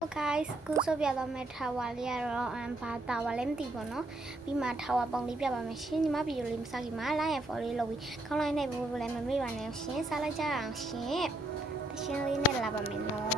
โอเคสกูซอปยาดอมเมทาวาเลียรออัมบาตาวาเลไม่ติปอเนาะพี่มาทาวาปองนี้ปะมาရှင်ညီမဗီဒီယိုလေးမစားကြီးမှာ like and follow လုပ်ပြီးခေါင်းလိုက်နေဘူးလည်းမမေ့ပါနဲ့ရှင်စားလိုက်ကြအောင်ရှင်တရှင်လေးနဲ့လာပါမယ်เนาะ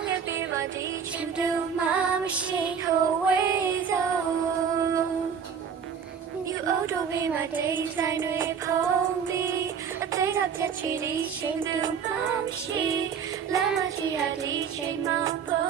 地震都妈妈心口味走。牛欧洲被马逮在女棚里，最大天气地震都妈妈心，冷了几下地震毛不。